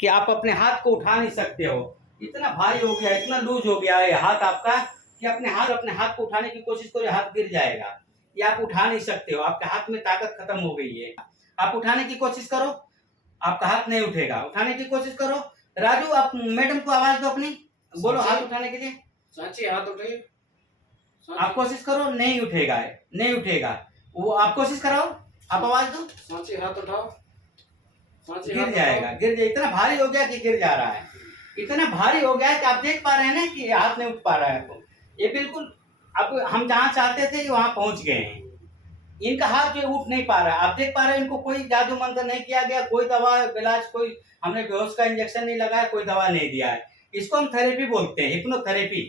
कि आप अपने हाथ को उठा नहीं सकते हो। इतना भारी हो गया, इतना लूज हो गया है हाथ आपका कि अपने हाथ को उठाने की कोशिश करो, हाथ गिर जाएगा। ये आप उठा नहीं सकते हो, आपके हाथ में ताकत खत्म हो गई है। आप उठाने की कोशिश करो, आपका हाथ नहीं उठेगा। उठाने की कोशिश करो। राजू, आप मैडम को आवाज दो अपनी, बोलो हाथ उठाने के लिए। सांची हाथ उठाइए। आप कोशिश करो, नहीं उठेगा, नहीं उठेगा। वो आप कोशिश कराओ, आप आवाज दो। सांची हाथ उठाओ। गिर जाएगा, गिर जाएगा। इतना भारी हो गया कि गिर जा रहा है। इतना भारी हो गया है कि आप देख पा रहे हैं ना कि हाथ नहीं उठ पा रहा है। तो ये बिल्कुल, अब हम जहाँ चाहते थे वहां पहुंच गए हैं। इनका हाथ जो उठ नहीं पा रहा है। आप देख पा रहे हैं, इनको कोई जादू मंत्र नहीं किया गया, कोई दवा इलाज, कोई हमने बेहोश का इंजेक्शन नहीं लगाया, कोई दवा नहीं दिया है। इसको हम थेरेपी बोलते हैं, हिप्नोथेरेपी।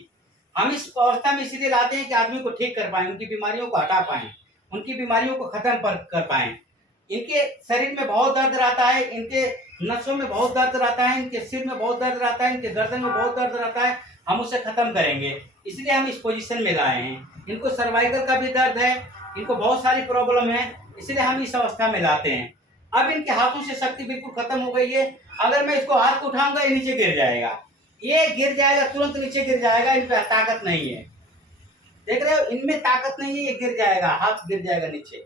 हम इस अवस्था में इसीलिए लाते हैं कि आदमी को ठीक कर पाए, उनकी बीमारियों को हटा पाए, उनकी बीमारियों को खत्म कर पाए। इनके शरीर में बहुत दर्द रहता है, इनके नसों में बहुत दर्द रहता है, इनके सिर में बहुत दर्द रहता है, इनके गर्दन में बहुत दर्द रहता है। हम उसे खत्म करेंगे, इसलिए हम इस पोजीशन में लाए हैं। इनको सर्वाइकल का भी दर्द है, इनको बहुत सारी प्रॉब्लम है, इसलिए हम इस अवस्था में लाते हैं। अब इनके हाथों से शक्ति बिल्कुल खत्म हो गई है। अगर मैं इसको हाथ को उठाऊंगा, ये नीचे गिर जाएगा, ये गिर जाएगा, तुरंत नीचे गिर जाएगा। इन पर ताकत नहीं है, देख रहे हो, इनमें ताकत नहीं है, ये गिर जाएगा, हाथ गिर जाएगा नीचे।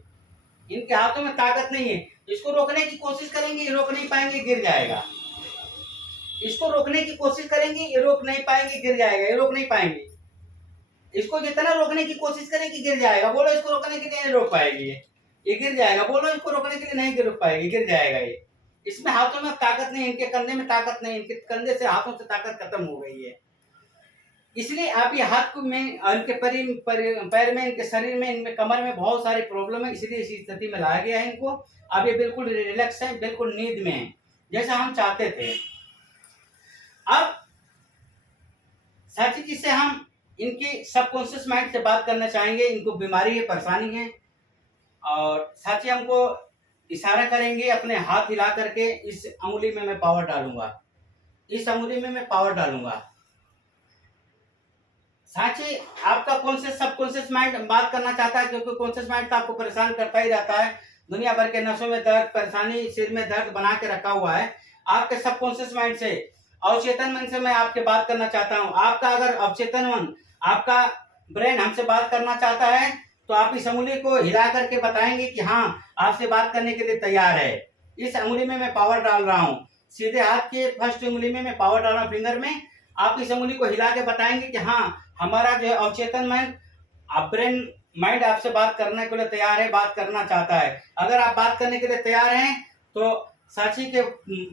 इनके हाथों में ताकत नहीं है। इसको रोकने की कोशिश करेंगे, ये रोक नहीं पाएंगे, गिर जाएगा। इसको रोकने की कोशिश करेंगे, ये रोक नहीं पाएंगे, गिर जाएगा, ये रोक नहीं पाएंगे। इसको जितना रोकने की कोशिश करेंगे, गिर जाएगा। बोलो इसको रोकने के लिए नहीं रोक पाएगी, ये गिर जाएगा। बोलो इसको रोकने के लिए नहीं गिर पाएगी, गिर जाएगा ये। इसमें हाथों में ताकत नहीं, इनके कंधे में ताकत नहीं, इनके कंधे से हाथों से ताकत खत्म हो गई है। इसलिए आप ये हाथ को में, इनके पैर में, इनके शरीर में, इनमें कमर में बहुत सारी प्रॉब्लम है, इसलिए इसी स्थिति में लाया गया है इनको। अब ये बिल्कुल रिलैक्स है, बिल्कुल नींद में है, जैसा हम चाहते थे। अब साथी जी से हम इनकी सबकॉन्शियस माइंड से बात करना चाहेंगे। इनको बीमारी है, परेशानी है, और साथी हमको इशारा करेंगे अपने हाथ हिला करके, इस अंगुली में मैं पावर डालूंगा, इस अंगुली में मैं पावर डालूंगा। साची, आपका कॉन्शियस सबकॉन्शियस माइंड बात करना चाहता है, क्योंकि कॉन्शियस माइंड तो आपको परेशान करता ही रहता है। दुनिया भर के नसों में दर्द, परेशानी, सिर में दर्द बना के रखा हुआ है। आपके सबकॉन्शियस माइंड से, अवचेतन मन से मैं आपके बात करना चाहता हूँ। आपका अगर अवचेतन मन, आपका ब्रेन हमसे बात करना चाहता है, तो आप इस अंगुली को हिला करके बताएंगे कि हाँ, आपसे बात करने के लिए तैयार है। इस अंगुली में मैं पावर डाल रहा हूँ, सीधे हाथ के फर्स्ट उंगली में मैं पावर डाल रहा हूँ, फिंगर में। आप इस अंगुली को हिला के बताएंगे कि हाँ, हमारा जो है अवचेतन माइंड, ब्रेन माइंड आपसे बात करने के लिए तैयार है, बात करना चाहता है। अगर आप बात करने के लिए तैयार हैं, तो साक्षी के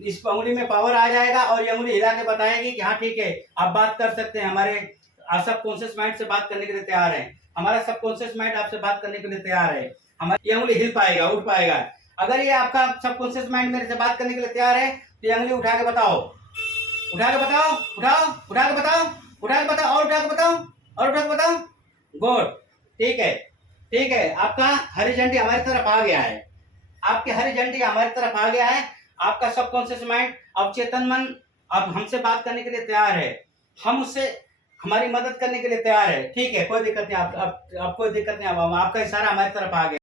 इस अंगुली में पावर आ जाएगा, और ये अंगुली हिला के बताएगी कि हाँ ठीक है, आप बात कर सकते हैं। हमारे सबकॉन्शियस माइंड से बात करने के लिए तैयार है, हमारा सबकॉन्शियस माइंड आपसे बात करने के लिए तैयार है। हमारी ये अंगुली हिल पाएगा, उठ पाएगा। अगर ये आपका सबकॉन्शियस माइंड मेरे से बात करने के लिए तैयार है, तो ये अंगुली उठा के बताओ, उठा के बताओ, उठाओ, उठा के बताओ, उठा के बताओ, और उठा के बताओ, और उठा के बताओ। गुड, ठीक है, ठीक है। आपका हरी झंडी हमारी तरफ आ गया है, आपकी हरी झंडी हमारी तरफ आ गया है। आपका सबकॉन्शियस माइंड, अवचेतन मन अब हमसे बात करने के लिए तैयार है, हम उससे हमारी मदद करने के लिए तैयार है। ठीक है, कोई दिक्कत नहीं, आप कोई दिक्कत नहीं, अब आपका इशारा हमारी तरफ आ गया।